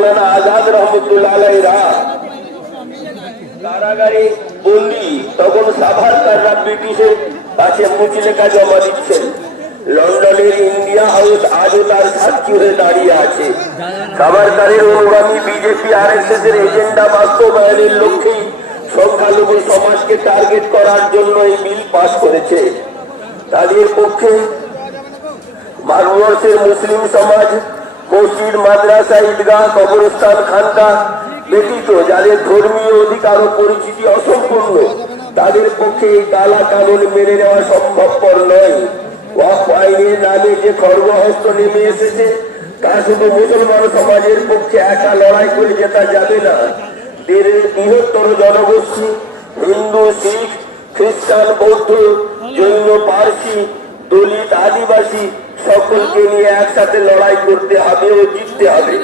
মৌলানা আজাদ রহমতুল্লাহ আলাইহিরা কারাগারে বন্দি, তখন সাভারকাররা ব্রিটিশের কাছে মুচলেখা জমা দিচ্ছেন। লন্ডনের ইন্ডিয়া হাউস আজও তার সাক্ষী হয়ে দাঁড়িয়ে আছে। সাভারকারের অনুগামী বিজেপি আরএসএস এর এজেন্ডা বাস্তবায়নের লক্ষ্যেই সংখ্যালঘু সমাজকে টার্গেট করার জন্য এই বিল পাস করেছে। তাদের পক্ষে ভারতবর্ষের মুসলিম সমাজ মসজিদ, মাদ্রাসা, ঈদগাহ, কবরস্থান, খানকা ব্যতীত যাদের ধর্মীয় অধিকার ও পরিচিতি অসম্পূর্ণ, তাদের পক্ষে এই কালা কানুন মেনে নেওয়া সম্ভবপর নয়। ওয়াকফ আইনের নামে যে খড়গহস্ত নেমে এসেছে তা শুধু মুসলমান সমাজের পক্ষে একা লড়াই করে জেতা যাবে না। দেশের বৃহত্তর জনগোষ্ঠী হিন্দু, শিখ, খ্রিস্টান, বৌদ্ধ, জৈন, পার্সি, দলিত, আদিবাসী সকলকে নিয়ে একসাথে লড়াই করতে হবে ও জিততে হবে।